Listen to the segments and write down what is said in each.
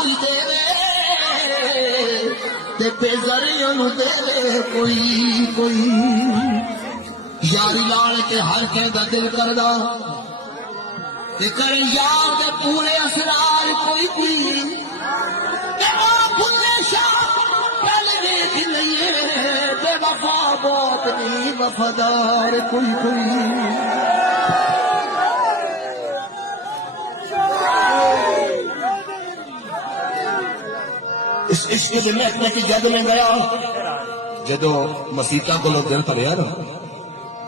کوئی دے تے بے ذریعہ نو دے کوئی کوئی یاری لال کے ہر کے دا دل کردا تے کر یار دے پورے اسرار کوئی کوئی تے او بھلے شاہ پل ویکھ لئیے بے وفا بہت نہیں وفادار کوئی کوئی اس عشق کے محکمے کی جد میں گیا جدو مسیحا کو لوگ دل پڑیا نا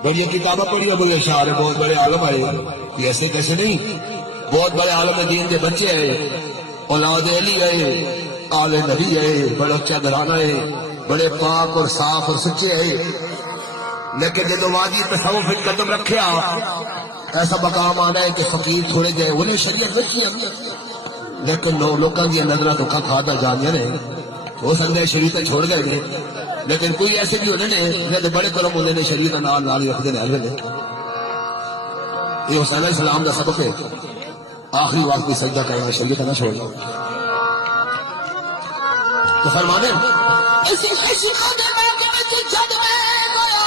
بڑی کتابیں پڑھی بولے شاہ بہت بڑے عالم آئے کوئی ایسے کیسے نہیں بہت بڑے عالم دین کے بچے آئے اولاد علی آئے آل نبی آئے بڑے اچھا گھرانہ آئے بڑے پاک اور صاف اور سچے آئے لیکن جدو وادی تصوف قدم رکھیا ایسا مقام آنا ہے کہ فقیر تھوڑے گئے انہیں شریعت بچی لیکن لوگوں کی نظریں دکھا کھاتا جانیا نے ہو سکتا ہے شریعت چھوڑ گئے نے لیکن کوئی ایسے بھی ہونے نے بڑے کرم ہونے نے شریعت نال نال رکھتے ہیں ہر ویلے یہ حسین علیہ السلام کا سبق ہے آخری وقت بھی سجدہ کرنا شریعت نہ چھوڑنا تو فرمانے اسی عشق دے موقع وچ جد میں گیا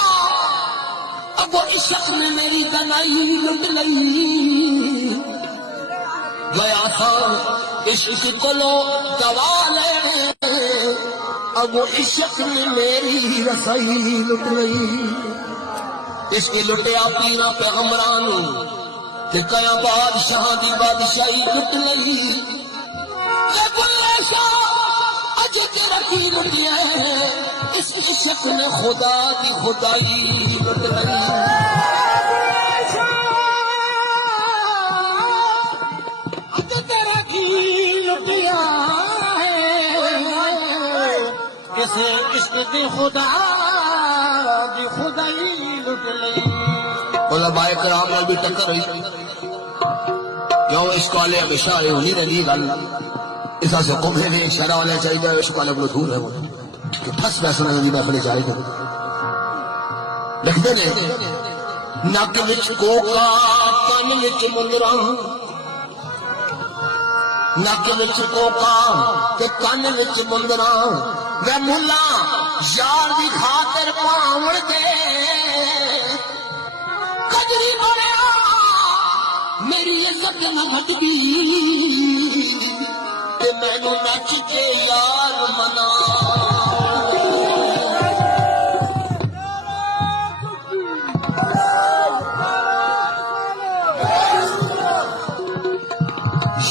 اب وہ عشق نے میری گنائی لٹ لئی گیا تھا عشق کو لو دوا لے اب وہ عشق نے میری رسائی لٹ لئی عشق لٹیا پیرا پیغمبران تے کیا بادشاہ دی بادشاہی لٹ لئی اے بلے شاہ اج تیرا کی لٹیا اس عشق نے خدا دی خدائی لٹ لئی کسے عشق دی خدا دی خدائی لٹ لئی علماء کرام نال بھی ٹکر ہوئی کیوں عشق والے ہمیشہ آئے ہونی رہی گل اس سے قبضے نے شرع والے چاہیے عشق والے کو دور ہے وہ کہ پھس پیسوں نے محفل چاہیے لکھتے نے نک وچ کوکا کن وچ مندراں نک وچ کوکا تے کن وچ مندراں میں ملا یار دی خاطر پاون دے کجری بنیا میری عزت نہ گھٹ گئی تے مینو نچ کے یار منا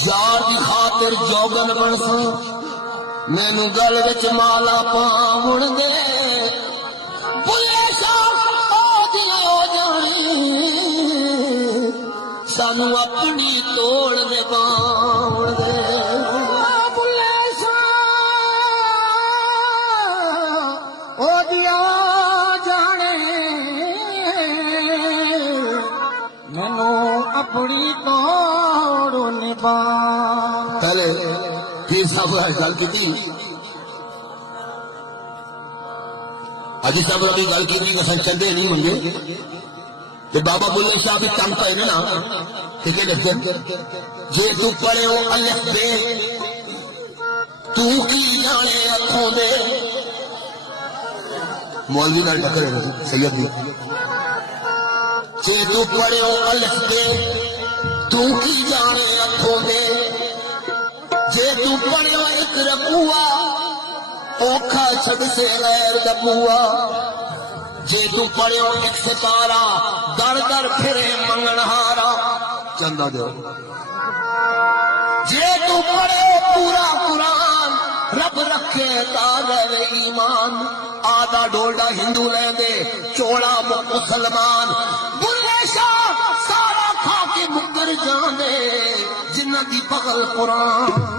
یار دی خاطر جوگن بنسا مینو گل وچ مالا پاون دے بلے شاہ او دل ہو جانی سانو اپنی توڑ دے پاون دے بلے شاہ او دیا جانے مینو اپنی توڑ نبا پہلے پیر صاحب گل کی حاجی صاحب ابھی گل کی چندے نہیں منگے کہ بابا بلے شاہ بھی تنگ پائے نا ٹھیک ہے جی تو پڑھے ہو الف بے تو کی جانے اکھوں دے مولوی نال ٹکرے سید دی جی تو پڑھے ہو الف بے تو کی جانے اکھوں دے جے تو پڑھے ہو ایک رکوع اوکھا چھڑ سے غیر دبوا جے تو پڑھے ہو ایک ستارہ در در پھرے منگنہارا چندہ دے جے تو پڑھے ہو پورا قرآن رب رکھے تاغر ایمان آدھا ڈولڈا ہندو لے دے چوڑا مسلمان بلے شاہ سارا کھا کے مکر جانے جنہ دی بغل قرآن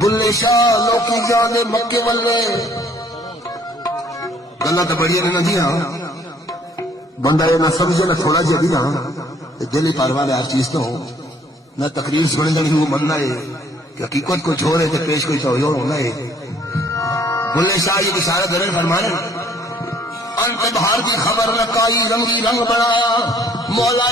بلے شاہ لوکی جانے مکے والے گلہ تو بڑی نے نہ دیا بندہ یہ نہ سمجھے نہ تھوڑا جا بھی نہ دلی پاروانے ہر چیز تو ہو نہ تقریر سنے گا نہیں وہ مننا ہے کہ حقیقت کو چھوڑے تو پیش کوئی تو ہونا ہے بلے شاہ یہ اشارہ درن فرمانے انت بہار کی خبر لکائی رنگی رنگ بنایا مولا